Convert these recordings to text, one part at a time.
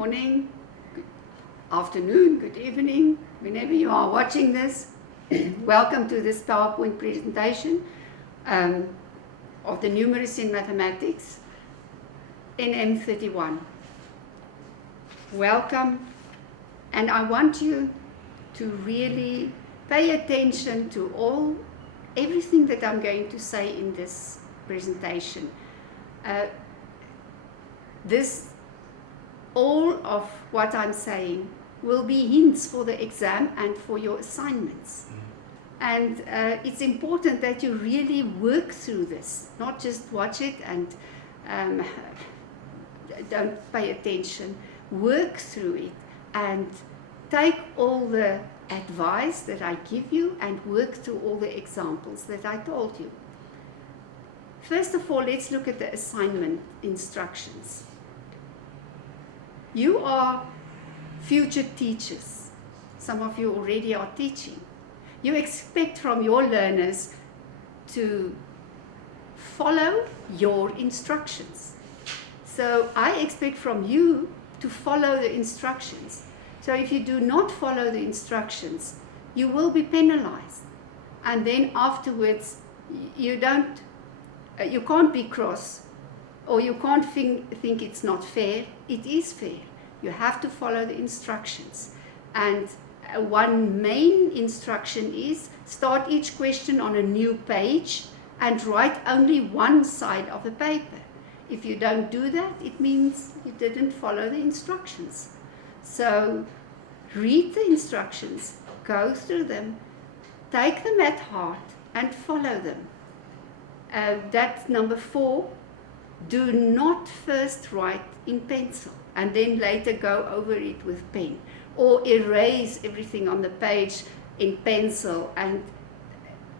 morning, good afternoon, good evening, whenever you are watching this. Welcome to this PowerPoint presentation of the numeracy in mathematics, Nm31. Welcome, and I want you to really pay attention to everything that I'm going to say in this presentation. All of what I'm saying will be hints for the exam and for your assignments. And it's important that you really work through this, not just watch it and don't pay attention. Work through it and take all the advice that I give you and work through all the examples that I told you. First of all, let's look at the assignment instructions. You are future teachers. Some of you already are teaching. You expect from your learners to follow your instructions. So I expect from you to follow the instructions. So if you do not follow the instructions, you will be penalized. And then afterwards, you can't be cross, or you can't think it's not fair. It is fair. You have to follow the instructions. And one main instruction is start each question on a new page and write only one side of the paper. If you don't do that, it means you didn't follow the instructions. So read the instructions, go through them, take them at heart and follow them. That's number 4. Do not first write in pencil and then later go over it with pen, or erase everything on the page in pencil, and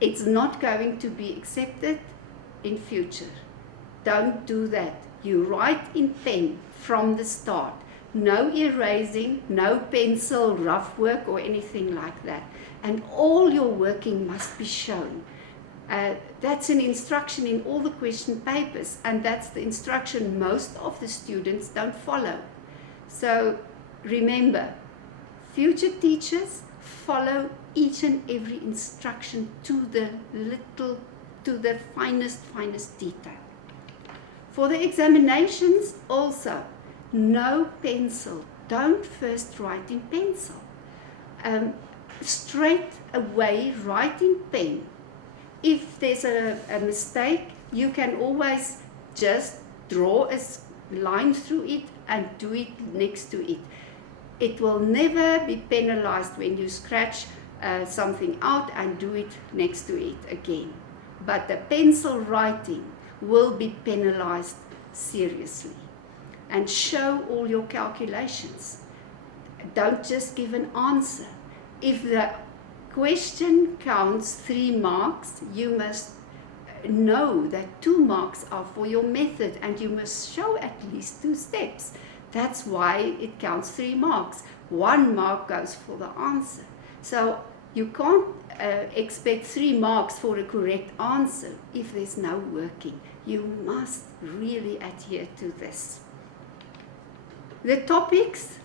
it's not going to be accepted in future. Don't do that. You write in pen from the start. No erasing, no pencil rough work or anything like that. And all your working must be shown. That's an instruction in all the question papers, and that's the instruction most of the students don't follow. So remember, future teachers follow each and every instruction to the finest detail. For the examinations also, no pencil. Don't first write in pencil. Straight away write in pen. If there's a mistake, you can always just draw a line through it and do it next to it. It will never be penalized when you scratch something out and do it next to it again. But the pencil writing will be penalized seriously. And show all your calculations. Don't just give an answer. If the question counts 3 marks, you must know that 2 marks are for your method, and you must show at least 2 steps. That's why it counts 3 marks. 1 mark goes for the answer. So you can't expect 3 marks for a correct answer if there's no working. You must really adhere to this. The topics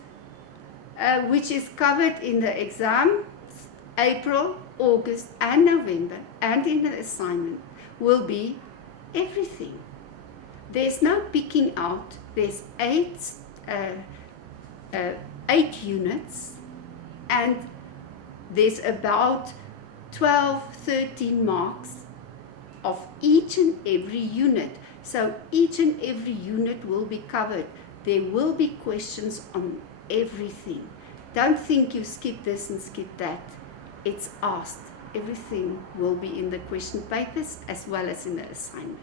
which is covered in the exam, April, August and November, and in the assignment, will be everything. There's no picking out. There's 8 units, and there's about 12-13 marks of each and every unit. So each and every unit will be covered. There will be questions on everything. Don't think you skip this and skip that. It's asked. Everything will be in the question papers as well as in the assignment.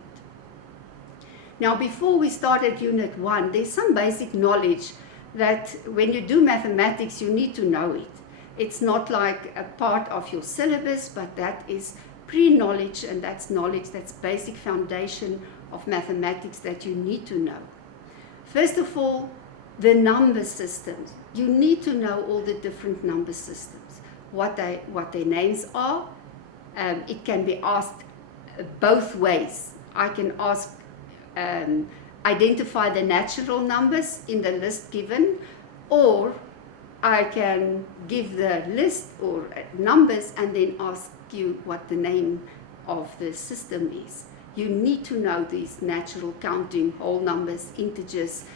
Now, before we start at Unit 1, there's some basic knowledge that when you do mathematics, you need to know it. It's not like a part of your syllabus, but that is pre-knowledge, and that's knowledge, that's basic foundation of mathematics that you need to know. First of all, the number systems. You need to know all the different number systems, what their names are. It can be asked both ways. I can ask identify the natural numbers in the list given, Or I can give the list or numbers and then ask you what the name of the system is. You need to know these natural counting, whole numbers, integers.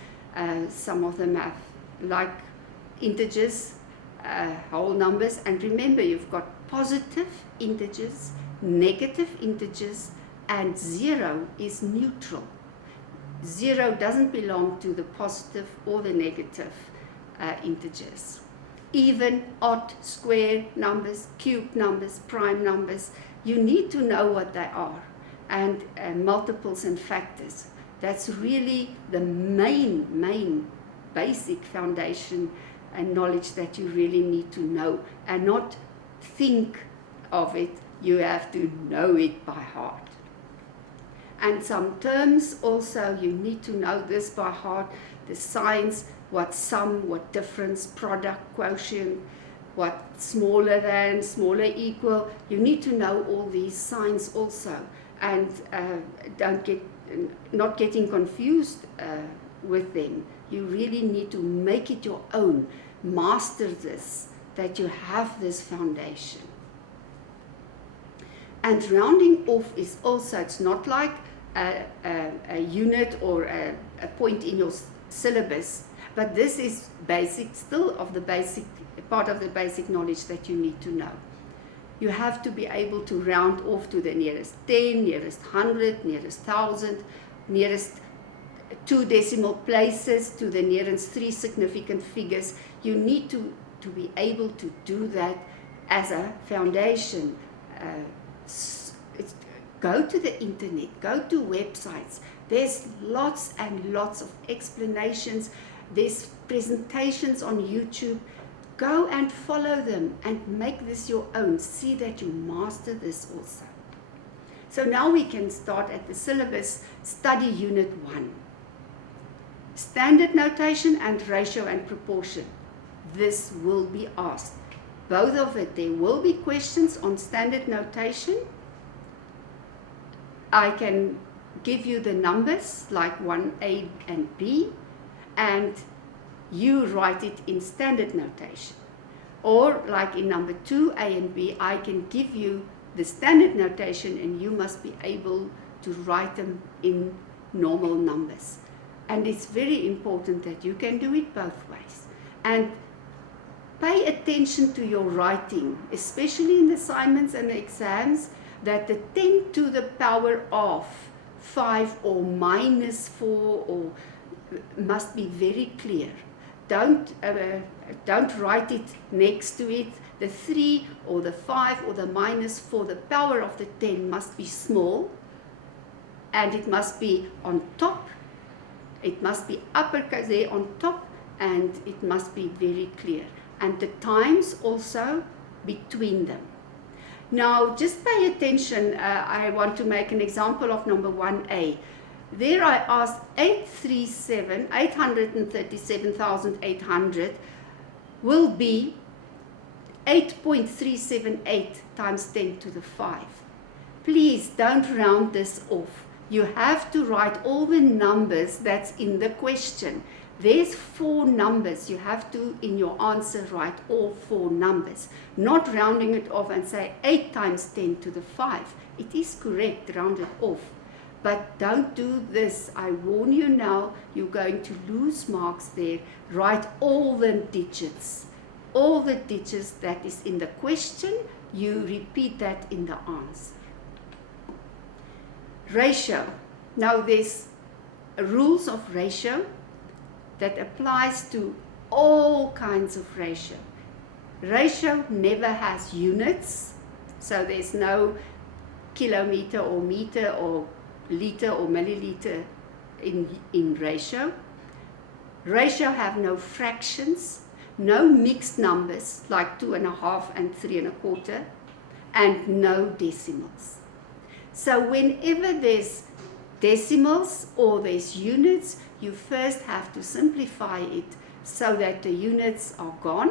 Some of them have like integers, whole numbers. And remember, you've got positive integers, negative integers, and 0 is neutral. 0 doesn't belong to the positive or the negative integers. Even, odd, square numbers, cube numbers, prime numbers, you need to know what they are, and multiples and factors. That's really the main basic foundation and knowledge that you really need to know, and not think of it, you have to know it by heart. And some terms also, you need to know this by heart, the signs, what sum, what difference, product, quotient, what smaller than, smaller equal. You need to know all these signs also, and not getting confused with them. You really need to make it your own, master this, that you have this foundation. And rounding off is also, it's not like a unit or a point in your syllabus, but this is basic, still of the basic, part of the basic knowledge that you need to know. You have to be able to round off to the nearest 10, nearest 100, nearest 1,000, nearest 2 decimal places, to the nearest 3 significant figures. You need to be able to do that as a foundation. Go to the internet, go to websites. There's lots and lots of explanations. There's presentations on YouTube. Go and follow them and make this your own. See that you master this also. So now we can start at the syllabus, study Unit 1. Standard notation and ratio and proportion. This will be asked. Both of it. There will be questions on standard notation. I can give you the numbers like 1A and B, and you write it in standard notation. Or like in number 2, A and B, I can give you the standard notation and you must be able to write them in normal numbers. And it's very important that you can do it both ways. And pay attention to your writing, especially in the assignments and the exams, that the 10 to the power of 5 or minus 4 or must be very clear. Don't write it next to it. The 3 or the 5 or the minus 4, the power of the 10 must be small, and it must be on top. It must be uppercase there on top, and it must be very clear. And the times also between them. Now, just pay attention. I want to make an example of number 1A. There I asked 837,800 will be 8.378 times 10 to the 5. Please don't round this off. You have to write all the numbers that's in the question. There's 4 numbers. You have to, in your answer, write all 4 numbers. Not rounding it off and say 8 times 10 to the 5. It is correct, round it off. But don't do this. I warn you now, you're going to lose marks there. Write all the digits. All the digits that is in the question, you repeat that in the answer. Ratio. Now there's rules of ratio that applies to all kinds of ratio. Ratio never has units, so there's no kilometer or meter or liter or milliliter in ratio. Ratio have no fractions, no mixed numbers like 2.5 and 3.25, and no decimals. So whenever there's decimals or there's units, you first have to simplify it so that the units are gone.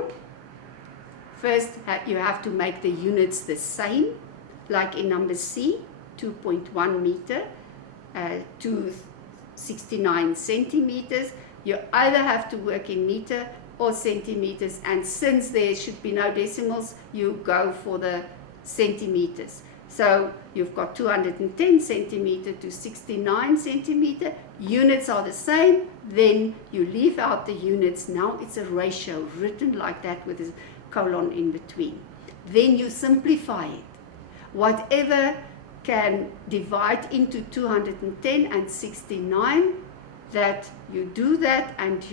First, you have to make the units the same, like in number C, 2.1 meter, 269 centimeters. You either have to work in meter, or centimeters, and since there should be no decimals, you go for the centimeters. So you've got 210 centimeter to 69 centimeter. Units are the same. Then you leave out the units. Now it's a ratio written like that with a colon in between. Then you simplify it. Whatever can divide into 210 and 69, that you do that, and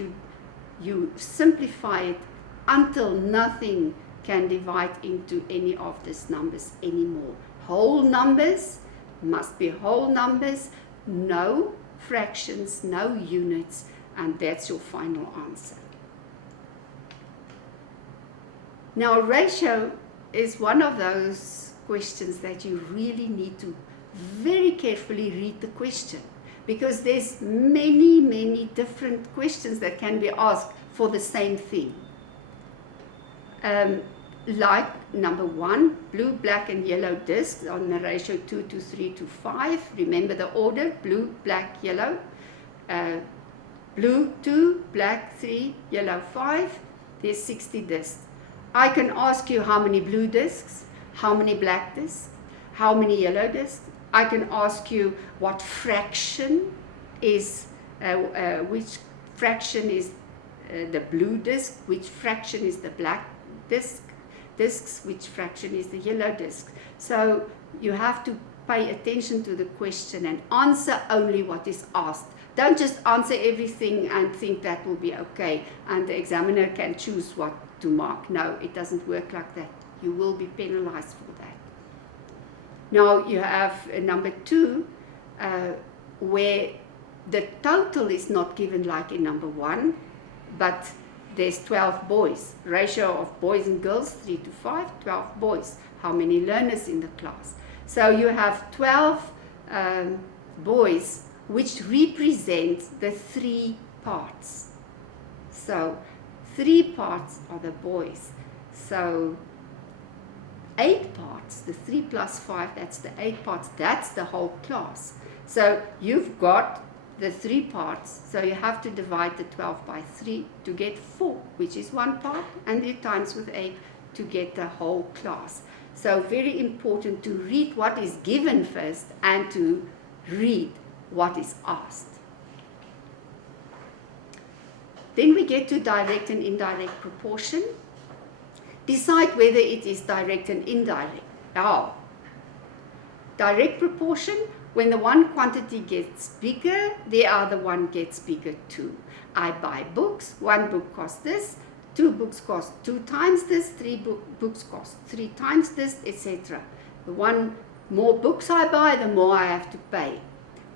you simplify it until nothing can divide into any of these numbers anymore. Whole numbers must be whole numbers, no fractions, no units, and that's your final answer. Now, ratio is one of those questions that you really need to very carefully read the question, because there's many different questions that can be asked for the same thing. Like number 1, blue, black and yellow discs on the ratio 2 to 3 to 5. Remember the order: blue, black, yellow. Blue 2, black 3, yellow 5. There's 60 discs. I can ask you how many blue discs, how many black discs, how many yellow discs. I can ask you what fraction is, which fraction is the blue disc, which fraction is the black discs, which fraction is the yellow disc. So you have to pay attention to the question and answer only what is asked. Don't just answer everything and think that will be okay and the examiner can choose what to mark. No, it doesn't work like that. You will be penalized for that. Now you have number 2, where the total is not given like in number 1, but there's 12 boys. Ratio of boys and girls, 3 to 5, 12 boys. How many learners in the class? So you have 12 boys, which represent the 3 parts. So 3 parts are the boys. So 8 parts, the 3 plus 5, that's the 8 parts, that's the whole class. So you've got the 3 parts, so you have to divide the 12 by 3 to get 4, which is 1 part, and you times with 8 to get the whole class. So very important to read what is given first and to read what is asked. Then we get to direct and indirect proportion. Decide whether it is direct and indirect. Now, direct proportion, when the one quantity gets bigger, the other one gets bigger too. I buy books, 1 book costs this, 2 books cost 2 times this, 3 books cost 3 times this, etc. The one more books I buy, the more I have to pay.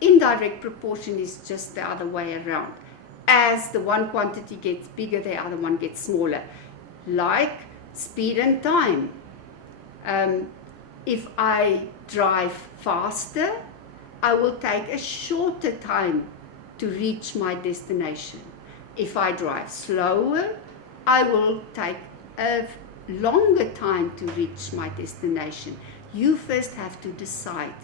Indirect proportion is just the other way around. As the one quantity gets bigger, the other one gets smaller. Like speed and time. If I drive faster, I will take a shorter time to reach my destination. If I drive slower, I will take a longer time to reach my destination. You first have to decide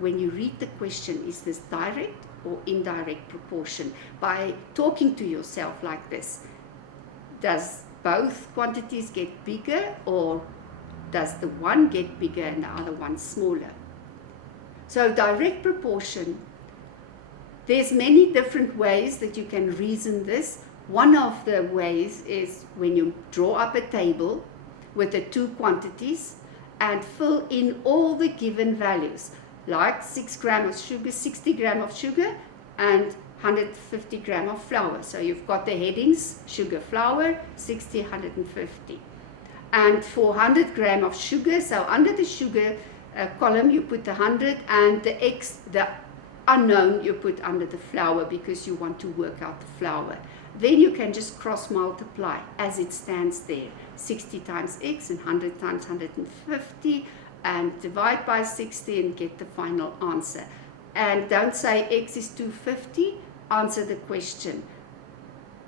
when you read the question, is this direct or indirect proportion? By talking to yourself like this, does both quantities get bigger, or does the one get bigger and the other one smaller? So direct proportion, there's many different ways that you can reason this. One of the ways is when you draw up a table with the 2 quantities and fill in all the given values, like 6 grams of sugar, 60 grams of sugar, and 150 grams of flour. So you've got the headings: sugar, flour, 60, 150. And for 100 grams of sugar, so under the sugar column you put the 100, and the X, the unknown, you put under the flour because you want to work out the flour. Then you can just cross multiply as it stands there. 60 times X and 100 times 150, and divide by 60 and get the final answer. And don't say X is 250, answer the question.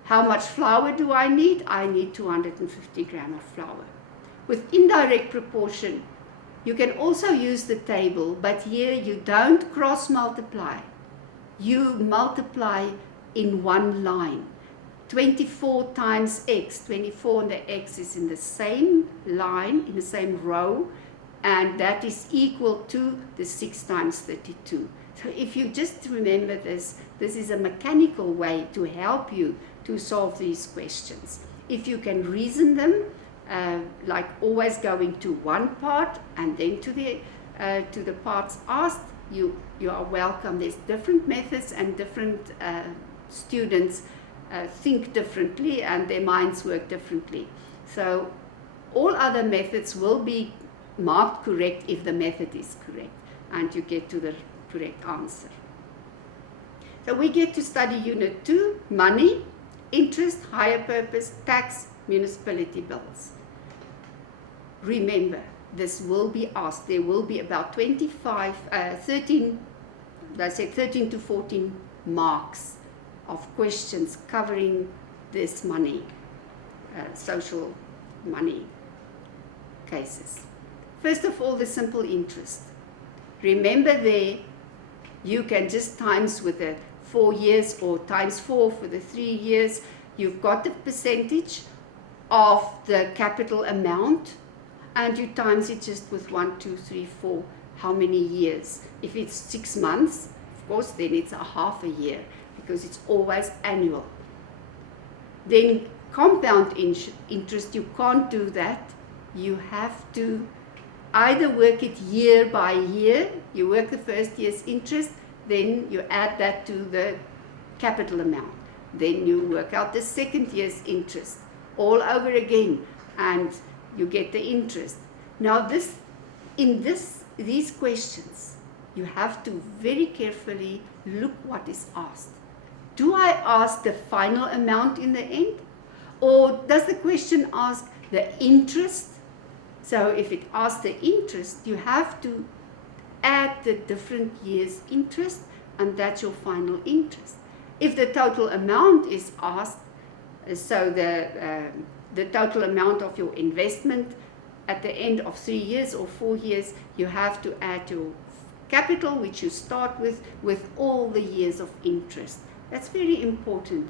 How much flour do I need? I need 250 grams of flour. With indirect proportion, you can also use the table, but here you don't cross multiply. You multiply in one line. 24 times x. 24 and the x is in the same line, in the same row, and that is equal to the 6 times 32. So if you just remember this, this is a mechanical way to help you to solve these questions. If you can reason them, like always going to one part and then to the parts asked, you are welcome. There's different methods, and different students think differently, and their minds work differently. So all other methods will be marked correct if the method is correct, and you get to the correct answer. So we get to study Unit 2, money, interest, higher purpose, tax, municipality bills. Remember, this will be asked. There will be about 13 to 14 marks of questions covering this money, social money cases. First of all, the simple interest. Remember there, you can just times with the 4 years or times 4 for the 3 years. You've got the percentage of the capital amount, and you times it just with 1, 2, 3, 4, how many years. If it's 6 months, of course, then it's a half a year, because it's always annual. Then compound interest, you can't do that. You have to either work it year by year. You work the first year's interest, then you add that to the capital amount. Then you work out the second year's interest all over again, and you get the interest. Now these questions, you have to very carefully look what is asked. Do I ask the final amount in the end? Or does the question ask the interest? So if it asks the interest, you have to add the different years' interest, and that's your final interest. If the total amount is asked, so the total amount of your investment at the end of 3 years or 4 years, you have to add your capital, which you start with all the years of interest. That's very important,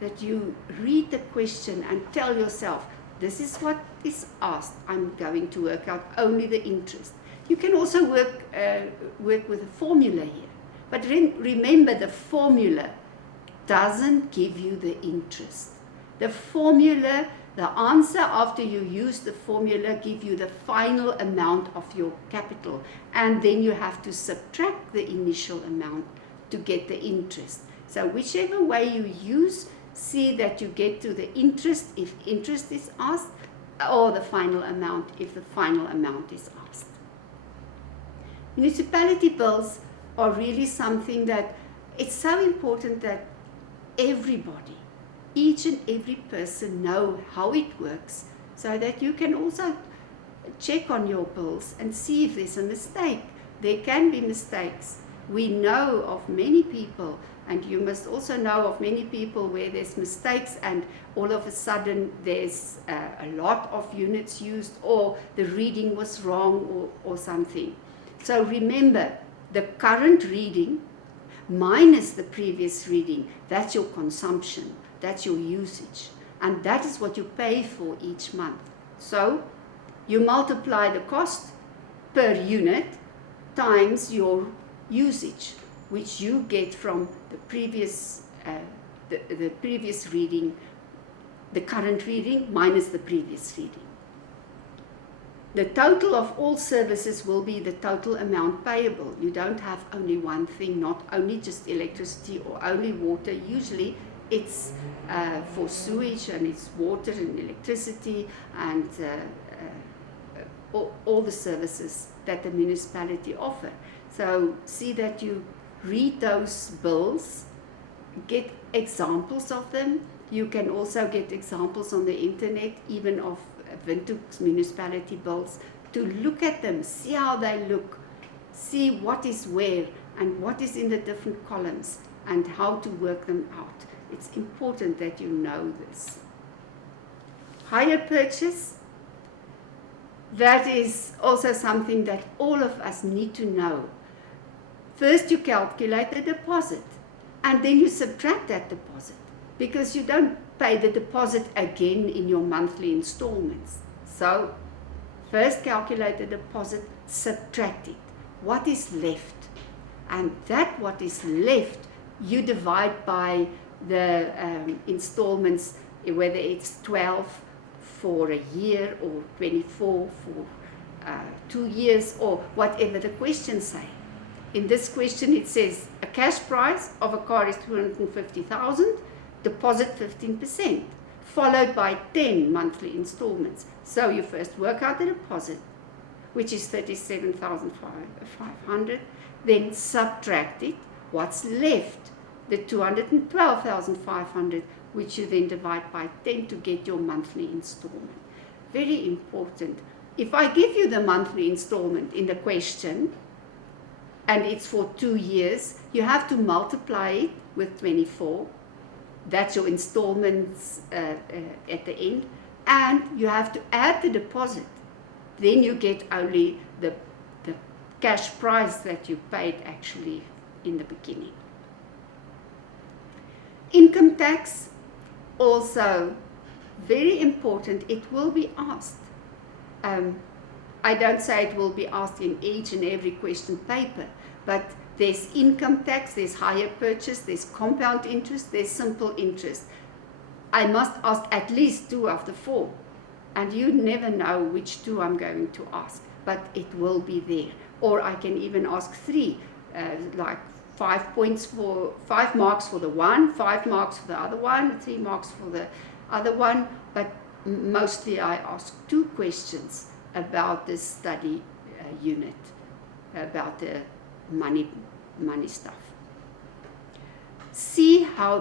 that you read the question and tell yourself, this is what is asked. I'm going to work out only the interest. You can also work with a formula here. But remember, the formula doesn't give you the interest. The formula, the answer after you use the formula, give you the final amount of your capital. And then you have to subtract the initial amount to get the interest. So whichever way you use, see that you get to the interest if interest is asked, or the final amount if the final amount is asked. Municipality bills are really something that it's so important that everybody, each and every person, know how it works, so that you can also check on your bills and see if there's a mistake. There can be mistakes. We know of many people, and you must also know of many people where there's mistakes, and all of a sudden there's a lot of units used, or the reading was wrong, or something. So remember, the current reading minus the previous reading, that's your consumption, that's your usage, and that is what you pay for each month. So you multiply the cost per unit times your usage, which you get from the previous reading, the current reading minus the previous reading. The total of all services will be the total amount payable. You don't have only one thing, not only just electricity or only water. Usually it's for sewage, and it's water and electricity, and all the services that the municipality offer. So see that you read those bills, get examples of them. You can also get examples on the internet, even of Windhoek's municipality bills, to look at them, see how they look, see what is where and what is in the different columns, and how to work them out. It's important that you know this. Hire purchase, that is also something that all of us need to know. First you calculate the deposit, and then you subtract that deposit. because you don't pay the deposit again in your monthly installments. So first calculate the deposit, subtract it. What is left? And that what is left, you divide by the installments, whether it's 12 for a year or 24 for 2 years or whatever the question say. In this question it says a cash price of a car is 250,000, deposit 15%, followed by 10 monthly installments. So you first work out the deposit, which is 37,500, then subtract it, what's left, the 212,500, which you then divide by 10 to get your monthly installment. Very important. If I give you the monthly installment in the question, and it's for 2 years, you have to multiply it with 24. That's your installments at the end. And you have to add the deposit. Then you get only the cash price that you paid actually in the beginning. Income tax, also very important. It will be asked. I don't say it will be asked in each and every question paper, but there's income tax, there's hire purchase, there's compound interest, there's simple interest. I must ask at least 2 of the 4, and you never know which 2 I'm going to ask, but it will be there. Or I can even ask 3, like 5 marks for the one, 5 marks for the other one, 3 marks for the other one, but mostly I ask 2 questions about this study unit, about the money stuff. See how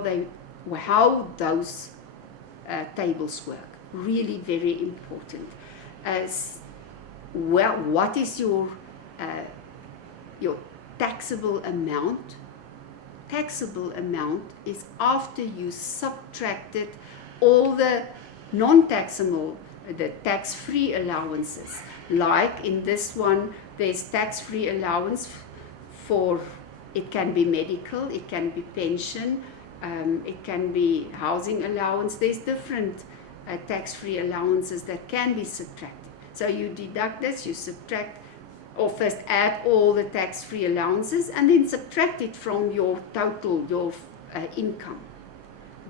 those tables work. Really very important. Well, what is your taxable amount? Taxable amount is after you subtracted all the non-taxable, the tax-free allowances. Like in this one, there's tax-free allowance for, it can be medical, it can be pension, it can be housing allowance. There's different tax-free allowances that can be subtracted. So you deduct this, you subtract, or first add all the tax-free allowances and then subtract it from your total, your income.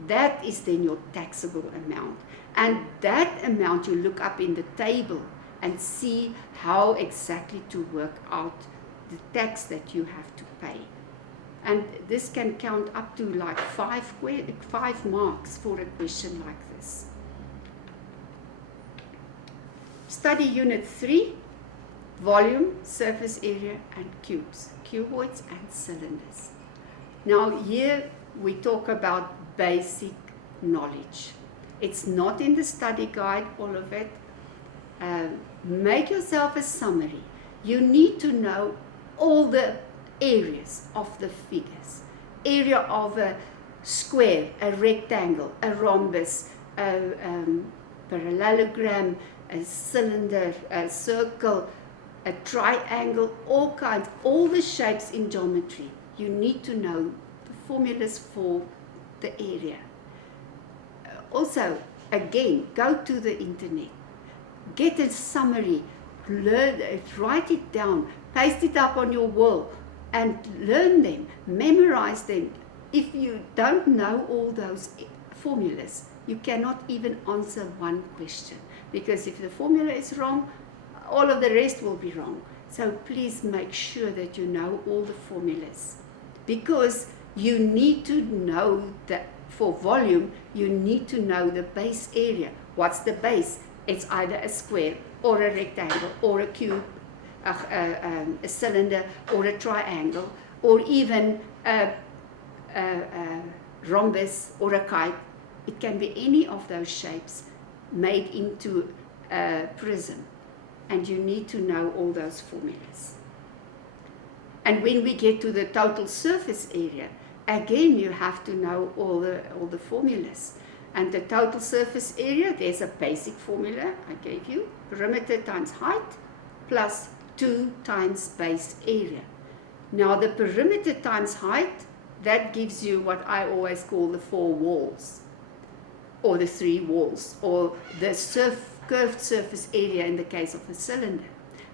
That is then your taxable amount. And that amount you look up in the table and see how exactly to work out the tax that you have to pay. And this can count up to like 5 marks for a question like this. Study Unit 3, volume, surface area, and cubes, cuboids and cylinders. Now here we talk about basic knowledge. It's not in the study guide, all of it. Make yourself a summary. You need to know all the areas of the figures. Area of a square, a rectangle, a rhombus, a parallelogram, a cylinder, a circle, a triangle, all kinds, all the shapes in geometry. You need to know the formulas for the area. Also, again, go to the internet, get a summary, learn it, write it down, paste it up on your wall, and learn them, memorize them. If you don't know all those formulas, you cannot even answer one question, because if the formula is wrong, all of the rest will be wrong. So please make sure that you know all the formulas, because you need to know that for volume, you need to know the base area. What's the base? It's either a square or a rectangle or a cube, a cylinder or a triangle, or even a rhombus or a kite. It can be any of those shapes made into a prism, and you need to know all those formulas. And when we get to the total surface area, again you have to know all the formulas. And the total surface area, there's a basic formula I gave you, perimeter times height plus 2 times base area. Now the perimeter times height that gives you what I always call the 4 walls, or the 3 walls, or the curved surface area in the case of a cylinder.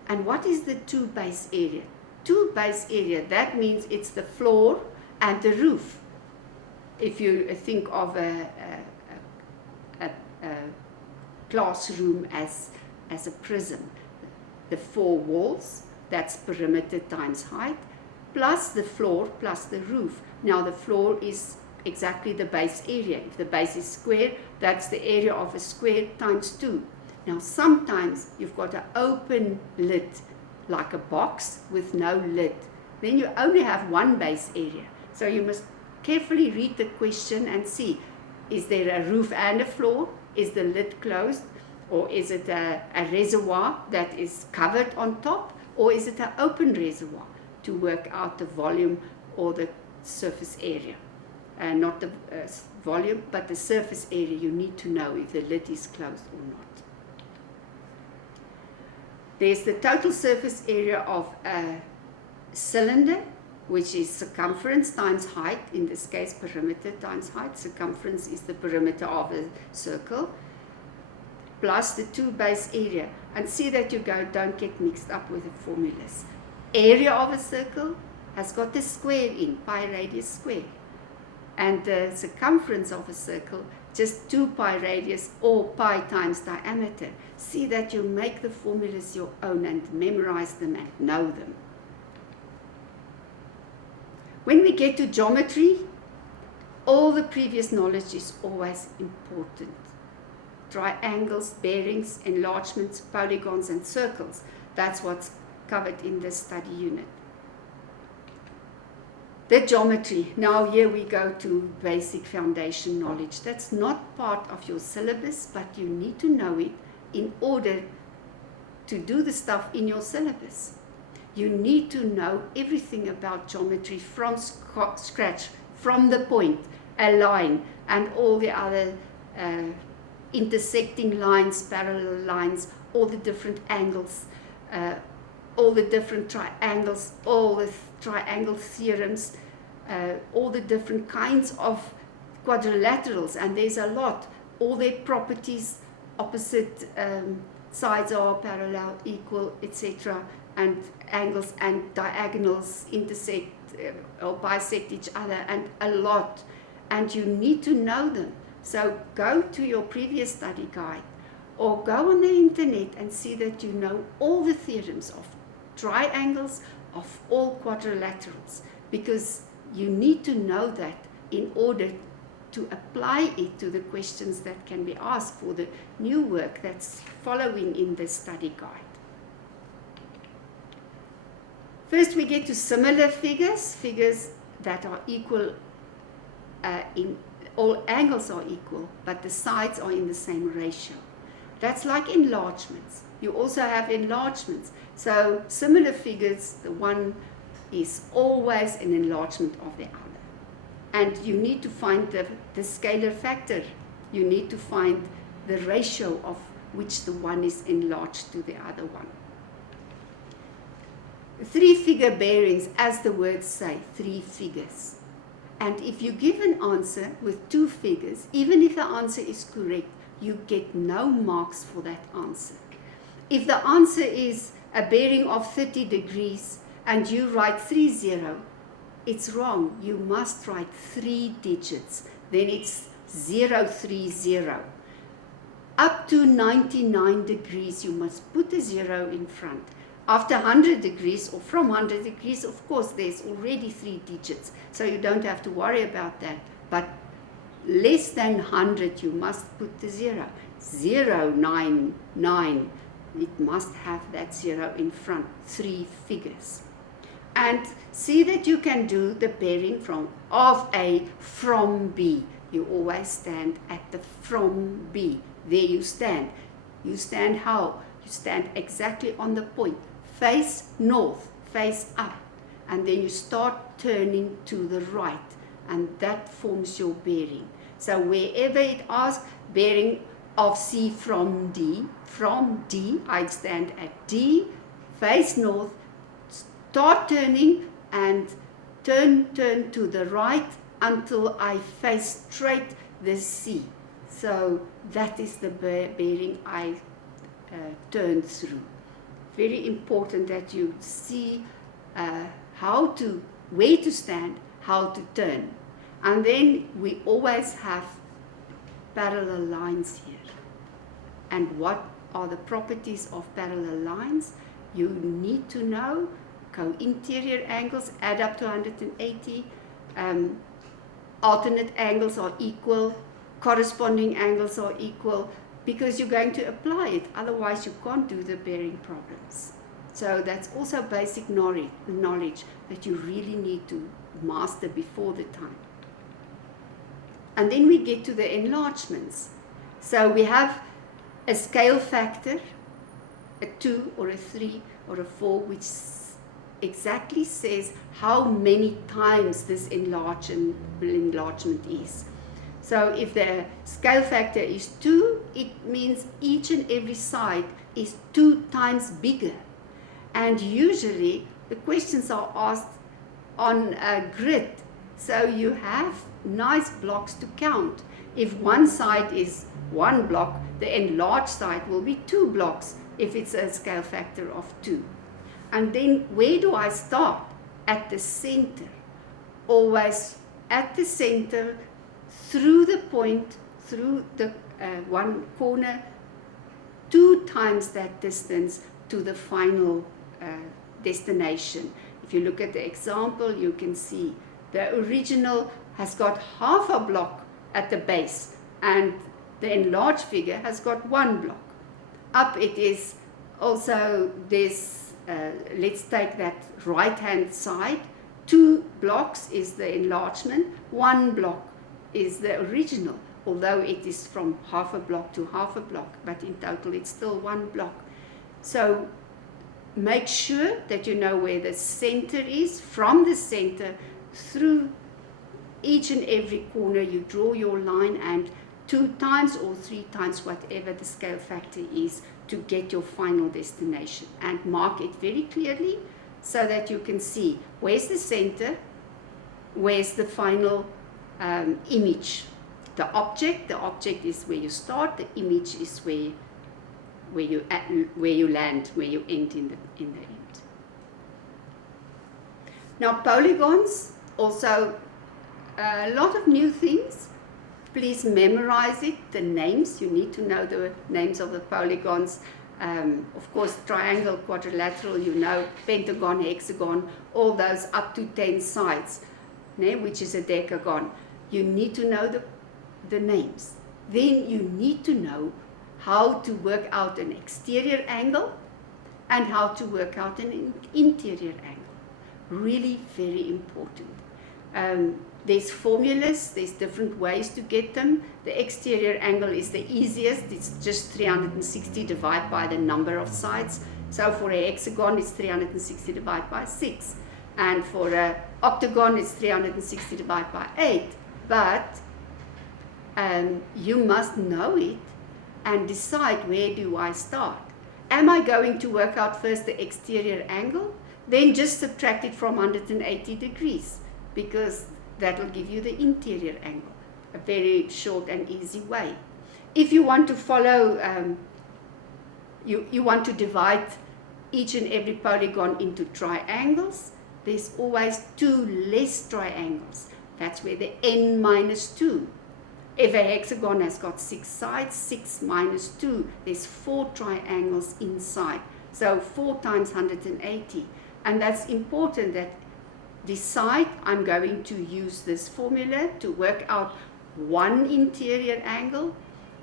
And what is the 2 base area? 2 base area, that means it's the floor and the roof. If you think of a classroom as a prism, the 4 walls, that's perimeter times height, plus the floor plus the roof. Now the floor is exactly the base area. If the base is square, that's the area of a square times 2. Now sometimes you've got an open lid, like a box with no lid. Then you only have 1 base area. So you must carefully read the question and see, is there a roof and a floor? Is the lid closed? Or is it a reservoir that is covered on top? Or is it an open reservoir, to work out the volume or the surface area? Not the volume, but the surface area. You need to know if the lid is closed or not. There's the total surface area of a cylinder, which is circumference times height, in this case perimeter times height. Circumference is the perimeter of a circle, plus the 2 base area. And see that you don't get mixed up with the formulas. Area of a circle has got the square in, pi radius square. And the circumference of a circle, just 2 pi radius, or pi times diameter. See that you make the formulas your own and memorize them and know them. When we get to geometry, all the previous knowledge is always important. Triangles, bearings, enlargements, polygons, and circles. That's what's covered in this study unit. The geometry. Now here we go to basic foundation knowledge. That's not part of your syllabus, but you need to know it in order to do the stuff in your syllabus. You need to know everything about geometry from scratch, from the point, a line, and all the other intersecting lines, parallel lines, all the different angles, all the different triangles, all the triangle theorems, all the different kinds of quadrilaterals, and there's a lot, all their properties, opposite sides are parallel, equal, etc., and angles and diagonals intersect or bisect each other, and a lot, and you need to know them. So go to your previous study guide or go on the internet and see that you know all the theorems of triangles, of all quadrilaterals, because you need to know that in order to apply it to the questions that can be asked for the new work that's following in the study guide. First we get to similar figures, figures that are equal, in all angles are equal, but the sides are in the same ratio. That's like enlargements. You also have enlargements. So similar figures, the one is always an enlargement of the other. And you need to find the scalar factor. You need to find the ratio of which the one is enlarged to the other one. 3-figure bearings, as the words say, 3 figures. And if you give an answer with 2 figures, even if the answer is correct, you get no marks for that answer. If the answer is a bearing of 30 degrees and you write 30, it's wrong. You must write 3 digits. Then it's 030. Up to 99 degrees, you must put a 0 in front. After 100 degrees or from 100 degrees, of course, there's already 3 digits. So you don't have to worry about that. But less than 100, you must put the 0. 099, it must have that 0 in front, 3 figures. And see that you can do the pairing of A from B. You always stand at the from B. There you stand. You stand how? You stand exactly on the point. Face north, face up. And then you start turning to the right. And that forms your bearing. So wherever it asks, bearing of C from D, I stand at D, face north, start turning and turn to the right until I face straight the C. So that is the bearing I turn through. Very important that you see where to stand, how to turn. And then we always have parallel lines here. And what are the properties of parallel lines? You need to know co-interior angles add up to 180, alternate angles are equal, corresponding angles are equal, because you're going to apply it, otherwise you can't do the bearing problems. So that's also basic knowledge that you really need to master before the time. And then we get to the enlargements. So we have a scale factor, a 2 or a 3 or a 4, which exactly says how many times this enlargement is. So if the scale factor is 2, it means each and every side is 2 times bigger. And usually the questions are asked on a grid, so you have nice blocks to count. If one side is 1 block, the enlarged side will be 2 blocks if it's a scale factor of 2. And then where do I start? At the center. Always at the center, through the point, through the one corner, 2 times that distance to the final destination. If you look at the example, you can see the original has got half a block at the base, and the enlarged figure has got 1 block. Up it is also this, let's take that right hand side, 2 blocks is the enlargement, 1 block is the original, although it is from half a block to half a block, but in total it's still 1 block. So make sure that you know where the center is. From the center through each and every corner you draw your line, and 2 times or 3 times whatever the scale factor is to get your final destination, and mark it very clearly so that you can see where's the center, where's the final image. The object is where you start, the image is where you land, where you end in the end. Now polygons, also a lot of new things. Please memorize it, the names. You need to know the names of the polygons. Of course, triangle, quadrilateral, you know, pentagon, hexagon, all those up to 10 sides, which is a decagon. You need to know the names. Then you need to know how to work out an exterior angle and how to work out an interior angle. Really very important. There's formulas, there's different ways to get them. The exterior angle is the easiest. It's just 360 divided by the number of sides. So for a hexagon, it's 360 divided by 6. And for an octagon, it's 360 divided by 8. But you must know it and decide, where do I start? Am I going to work out first the exterior angle? Then just subtract it from 180 degrees, because that will give you the interior angle. A very short and easy way. If you want to follow, you want to divide each and every polygon into triangles, there's always 2 less triangles. That's where the n minus 2. If a hexagon has got 6 sides, 6 minus 2, there's 4 triangles inside. So 4 times 180. And that's important, that decide, I'm going to use this formula to work out one interior angle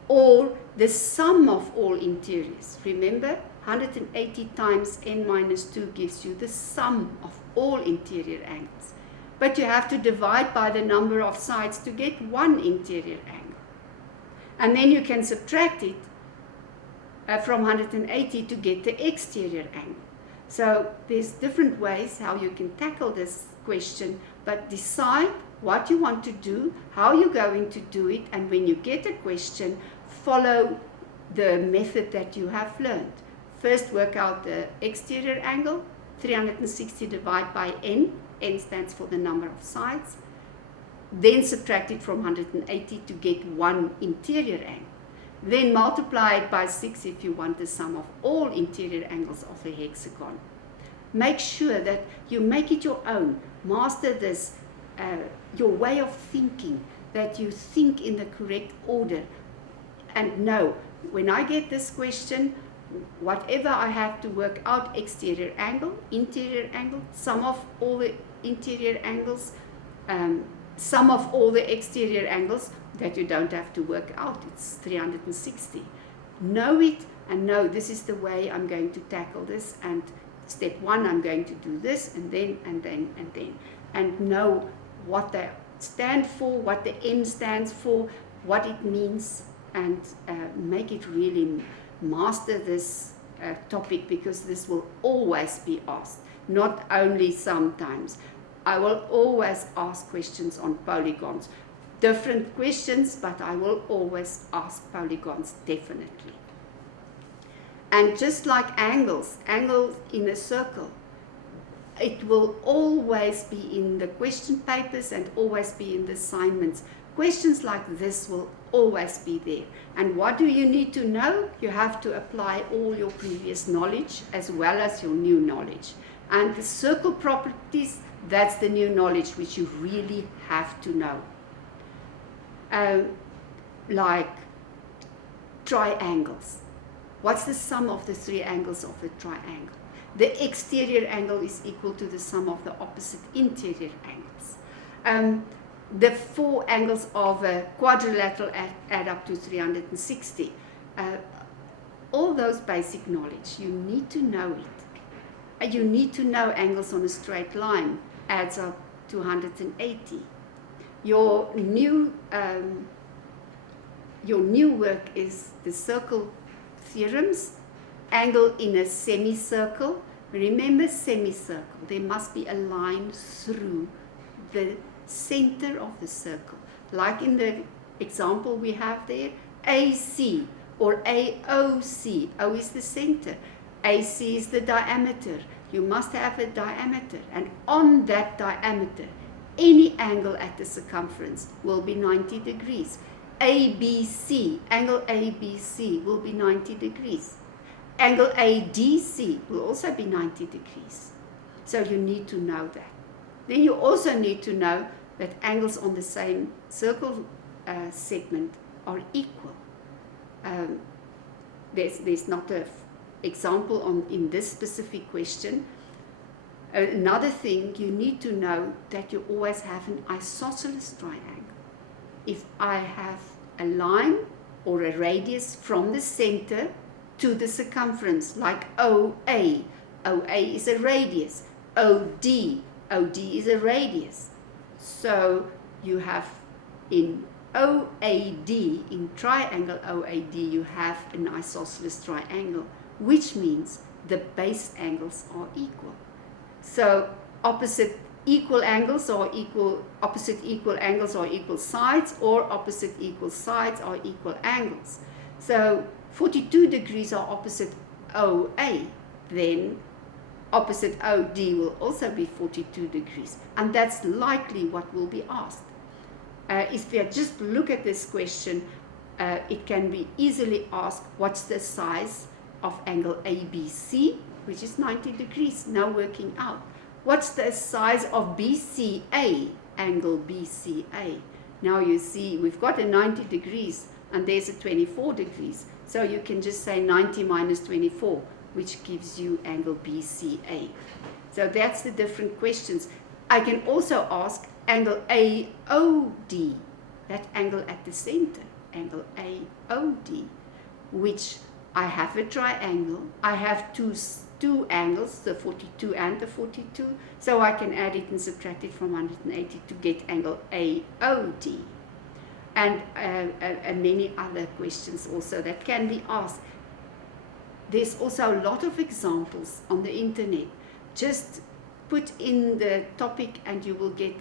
or the sum of all interiors. Remember, 180 times n minus 2 gives you the sum of all interior angles. But you have to divide by the number of sides to get one interior angle. And then you can subtract it from 180 to get the exterior angle. So there's different ways how you can tackle this question, but decide what you want to do, how you're going to do it, and when you get a question, follow the method that you have learned. First, work out the exterior angle, 360 divided by n, n stands for the number of sides. Then subtract it from 180 to get one interior angle. Then multiply it by 6 if you want the sum of all interior angles of a hexagon. Make sure that you make it your own. Master this, your way of thinking, that you think in the correct order. And know, when I get this question, whatever I have to work out, exterior angle, interior angle, sum of all the interior angles, sum of all the exterior angles, that you don't have to work out. It's 360. Know it and know this is the way I'm going to tackle this, and step 1 I'm going to do this, and then, and then, and then. And know what they stand for, what the M stands for, what it means, and make it really master this topic, because this will always be asked, not only sometimes. I will always ask questions on polygons. Different questions, but I will always ask polygons, definitely. And just like angles in a circle, it will always be in the question papers and always be in the assignments. Questions like this will always be there. And what do you need to know? You have to apply all your previous knowledge as well as your new knowledge. And the circle properties, that's the new knowledge which you really have to know. Like triangles. What's the sum of the 3 angles of a triangle? The exterior angle is equal to the sum of the opposite interior angles. The 4 angles of a quadrilateral add up to 360. All those basic knowledge, you need to know it. And you need to know angles on a straight line adds up to 180. Your new work is the circle theorems, angle in a semicircle. Remember, semicircle, there must be a line through the center of the circle. Like in the example we have there, AC or AOC. O is the center, AC is the diameter. You must have a diameter, and on that diameter, any angle at the circumference will be 90 degrees. ABC, angle ABC will be 90 degrees. Angle ADC will also be 90 degrees. So you need to know that. Then you also need to know that angles on the same circle segment are equal. There's not an example in this specific question. Another thing, you need to know that you always have an isosceles triangle. If I have a line or a radius from the center to the circumference, like OA. OA is a radius. OD. OD is a radius. So you have in OAD, in triangle OAD, you have an isosceles triangle, which means the base angles are equal. So opposite equal angles are equal, opposite equal angles are equal sides, or opposite equal sides are equal angles. So 42 degrees are opposite OA, then opposite OD will also be 42 degrees. And that's likely what will be asked. If you just look at this question, it can be easily asked, what's the size of angle ABC, which is 90 degrees, now working out. What's the size of BCA, angle BCA? Now you see we've got a 90 degrees and there's a 24 degrees. So you can just say 90 minus 24, which gives you angle BCA. So that's the different questions. I can also ask angle AOD, that angle at the center, angle AOD, which I have a triangle. I have two angles, the 42 and the 42, so I can add it and subtract it from 180 to get angle AOD. And many other questions also that can be asked. There's also a lot of examples on the internet. Just put in the topic and you will get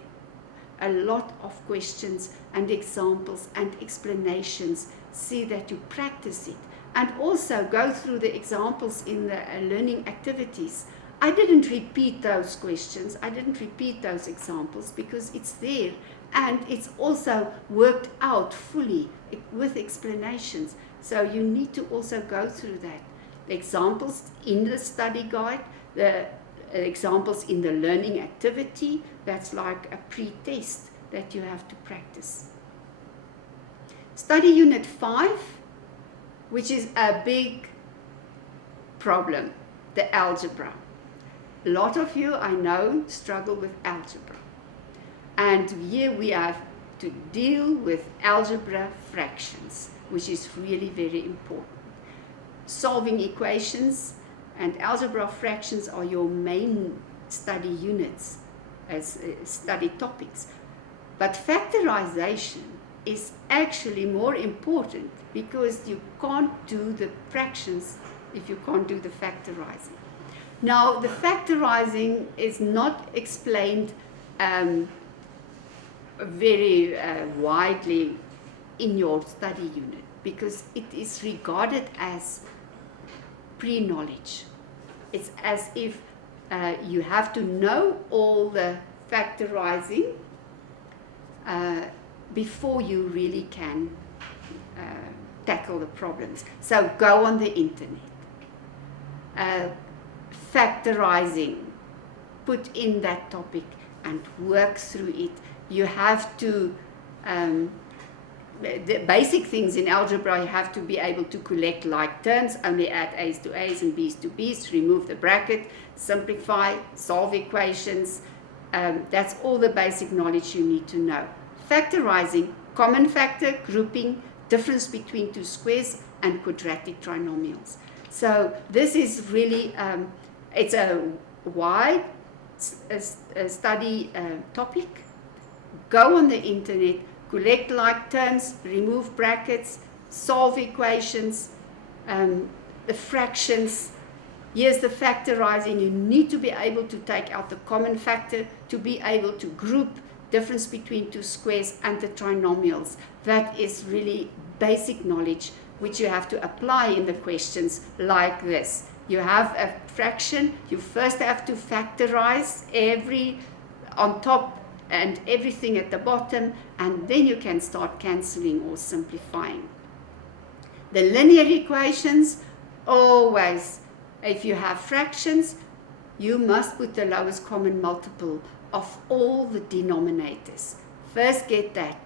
a lot of questions and examples and explanations. See that you practice it. And also go through the examples in the learning activities. I didn't repeat those questions, I didn't repeat those examples because it's there and it's also worked out fully with explanations. So you need to also go through that. The examples in the study guide, the examples in the learning activity, that's like a pre-test that you have to practice. Study Unit 5, which is a big problem, the algebra. A lot of you, I know, struggle with algebra. And here we have to deal with algebra fractions, which is really very important. Solving equations and algebra fractions are your main study units as study topics. But factorization is actually more important because you can't do the fractions if you can't do the factorizing. Now, the factorizing is not explained very widely in your study unit because it is regarded as pre-knowledge. It's as if you have to know all the factorizing before you really can tackle the problems. So go on the internet. Factorizing, put in that topic and work through it. You have to, the basic things in algebra, you have to be able to collect like terms, only add a's to a's and b's to b's, remove the bracket, simplify, solve equations. That's all the basic knowledge you need to know. Factorizing, common factor, grouping, difference between two squares, and quadratic trinomials. So this is really, it's a wide study topic. Go on the internet, collect like terms, remove brackets, solve equations, the fractions. Here's the factorizing. You need to be able to take out the common factor, to be able to group difference between two squares and the trinomials. That is really basic knowledge which you have to apply in the questions like this. You have a fraction, you first have to factorize every on top and everything at the bottom, and then you can start cancelling or simplifying. The linear equations, always, if you have fractions, you must put the lowest common multiple of all the denominators. First get that.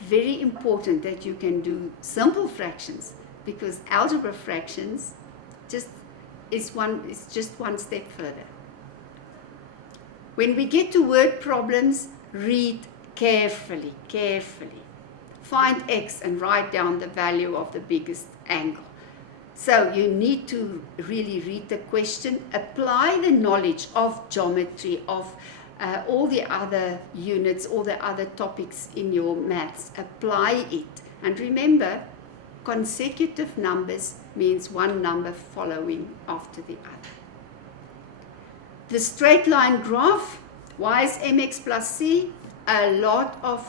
Very important that you can do simple fractions, because algebra fractions is just one step further. When we get to word problems, read carefully. Find x and write down the value of the biggest angle. So you need to really read the question, apply the knowledge of geometry, of all the other units, all the other topics in your maths, apply it. And remember, consecutive numbers means one number following after the other. The straight line graph, y is mx plus c, a lot of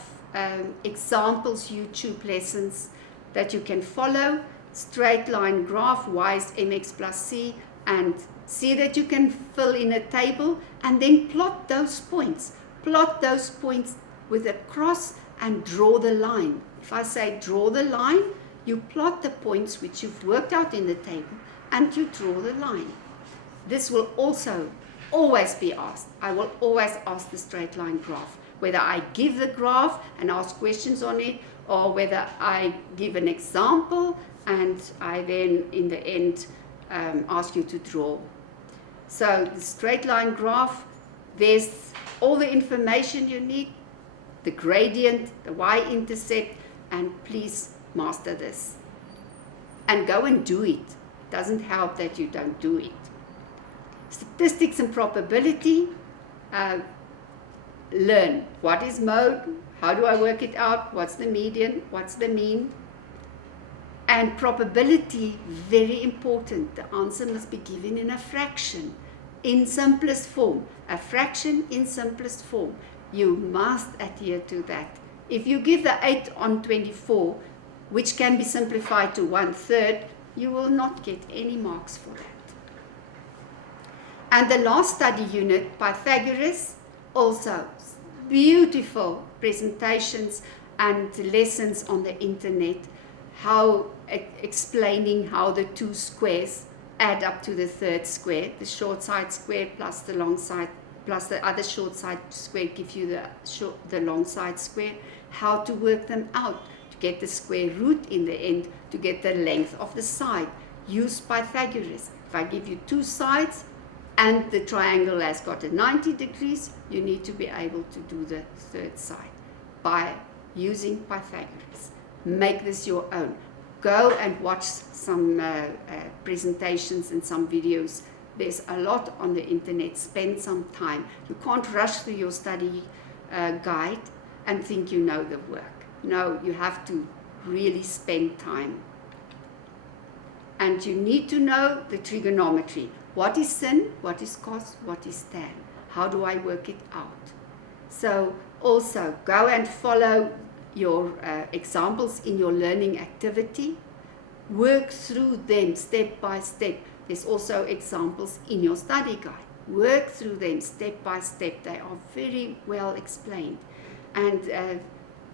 examples, YouTube lessons that you can follow. Straight line graph, y is mx plus c, and see that you can fill in a table and then plot those points. Plot those points with a cross and draw the line. If I say draw the line, you plot the points which you've worked out in the table and you draw the line. This will also always be asked. I will always ask the straight line graph, whether I give the graph and ask questions on it, or whether I give an example and I then in the end ask you to draw. So the straight line graph, there's all the information you need, the gradient, the y-intercept, and please master this. And go and do it. It doesn't help that you don't do it. Statistics and probability, learn what is mode, how do I work it out, what's the median, what's the mean. And probability, very important. The answer must be given in a fraction, in simplest form. A fraction in simplest form. You must adhere to that. If you give the 8 on 24, which can be simplified to 1/3, you will not get any marks for that. And the last study unit, Pythagoras, also beautiful presentations and lessons on the internet, how explaining how the two squares add up to the third square, the short side square plus the long side plus the other short side square give you the long side square, how to work them out to get the square root in the end, to get the length of the side. Use Pythagoras. If I give you two sides and the triangle has got a 90 degrees, you need to be able to do the third side by using Pythagoras. Make this your own. Go and watch some presentations and some videos. There's a lot on the internet. Spend some time. You can't rush through your study guide and think you know the work. No, you have to really spend time. And you need to know the trigonometry. What is sin? What is cos? What is tan? How do I work it out? So also go and follow your examples in your learning activity. Work through them step by step. There's also examples in your study guide. Work through them step by step. They are very well explained. And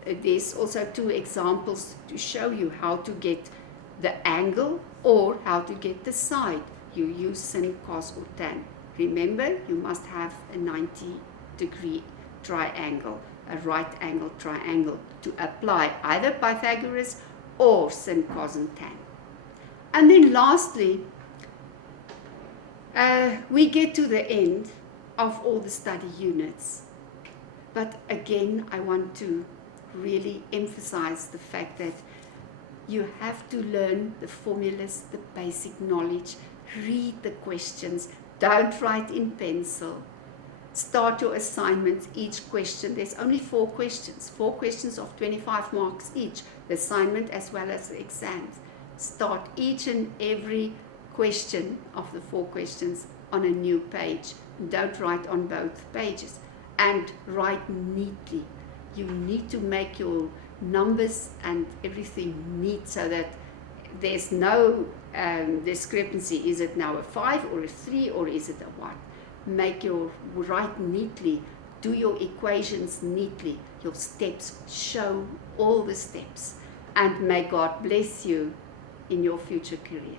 there's also two examples to show you how to get the angle or how to get the side. You use sin, cos or tan. Remember, you must have a 90-degree triangle, a right angle triangle, to apply either Pythagoras or sin, cos and tan. And then lastly, we get to the end of all the study units. But again, I want to really emphasize the fact that you have to learn the formulas, the basic knowledge, read the questions, don't write in pencil. Start your assignments, each question. There's only 4 questions of 25 marks each, the assignment as well as the exams. Start each and every question of the 4 questions on a new page. Don't write on both pages, and write neatly. You need to make your numbers and everything neat so that there's no discrepancy. Is it now a 5 or a 3 or is it a 1? Write neatly, do your equations neatly, your steps, show all the steps, and may God bless you in your future career.